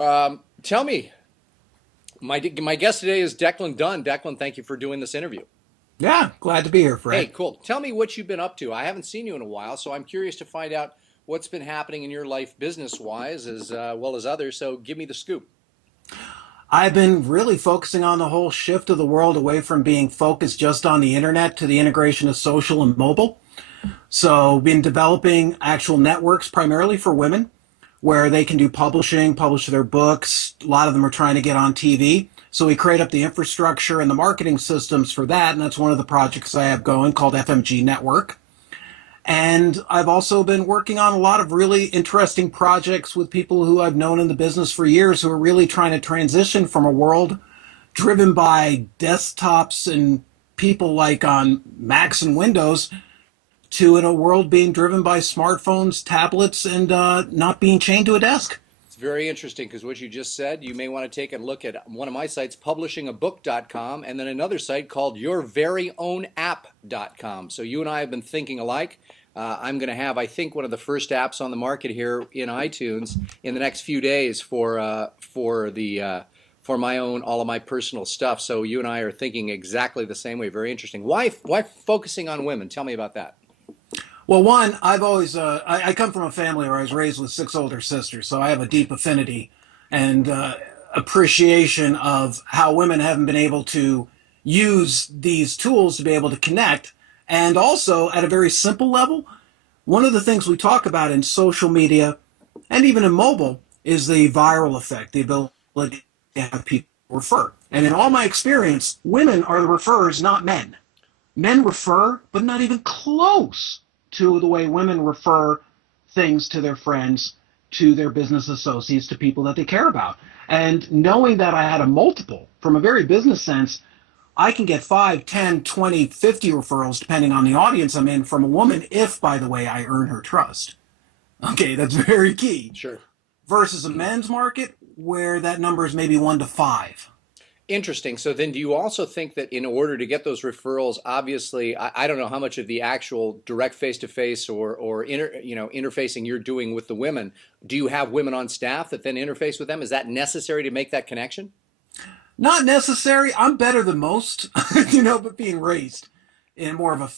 Tell me, my guest today is Declan Dunn. Declan, thank you for doing this interview. Yeah, glad to be here, Hey, Fred. cool. Tell me what you've been up to. I haven't seen you in a while, so I'm curious to find out what's been happening in your life business-wise as well as others. So give me the scoop. I've been really focusing on the whole shift of the world away from being focused just on the internet to the integration of social and mobile. So, been developing actual networks primarily for women where they can do publishing, publish their books. A lot of them are trying to get on TV. So, we create up the infrastructure and the marketing systems for that. And that's one of the projects I have going called FMG Network. And I've also been working on a lot of really interesting projects with people who I've known in the business for years who are really trying to transition from a world driven by desktops and people like on Macs and Windows to in a world being driven by smartphones, tablets, and not being chained to a desk. It's very interesting because what you just said, you may want to take a look at one of my sites, publishingabook.com, and then another site called yourveryown.app.com. So you and I have been thinking alike. I'm going to have, I think, one of the first apps on the market here in iTunes in the next few days for my own, all of my personal stuff. So you and I are thinking exactly the same way. Very interesting. Why focusing on women? Tell me about that. Well, one, I've always, I come from a family where I was raised with six older sisters, so I have a deep affinity and appreciation of how women haven't been able to use these tools to be able to connect. And also, at a very simple level, one of the things we talk about in social media and even in mobile is the viral effect, the ability to have people refer. And in all my experience, women are the referrers, not men. Men refer, but not even close to the way women refer things to their friends, to their business associates, to people that they care about. And knowing that I had a multiple from a very business sense, I can get 5, 10, 20, 50 referrals, depending on the audience I'm in, from a woman if, by the way, I earn her trust. Okay, that's very key. Sure. Versus a men's market where that number is maybe 1 to 5. Interesting. So then do you also think that in order to get those referrals, obviously, I don't know how much of the actual direct face-to-face or interfacing you're doing with the women, do you have women on staff that then interface with them? Is that necessary to make that connection? Not necessary. I'm better than most, but being raised in more of a,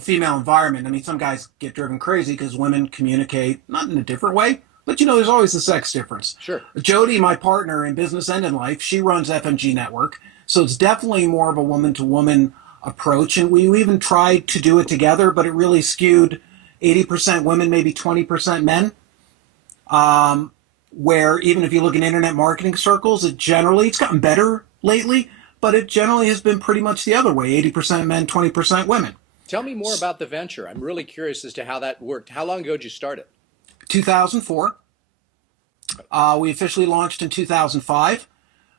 female environment. I mean, some guys get driven crazy because women communicate not in a different way, but there's always a sex difference. Sure. Jody, my partner in business and in life, she runs FMG Network. So it's definitely more of a woman to woman approach. And we even tried to do it together, but it really skewed 80% women, maybe 20% men. Where even if you look in internet marketing circles, it's gotten better lately, but it generally has been pretty much the other way, 80% men, 20% women. Tell me more about the venture. I'm really curious as to how that worked. How long ago did you start it? 2004. We officially launched in 2005.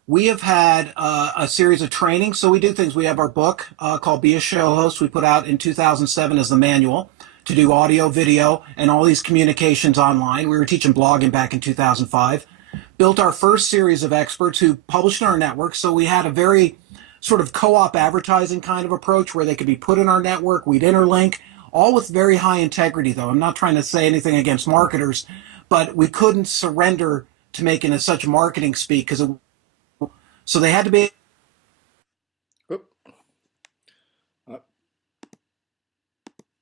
We have had a series of trainings. So we do things. We have our book called Be a Show Host. We put out in 2007 as the manual to do audio, video, and all these communications online. We were teaching blogging back in 2005. Built our first series of experts who published in our network. So we had a very sort of co-op advertising kind of approach where they could be put in our network. We'd interlink, all with very high integrity, though. I'm not trying to say anything against marketers, but we couldn't surrender to making it such marketing speak so they had to be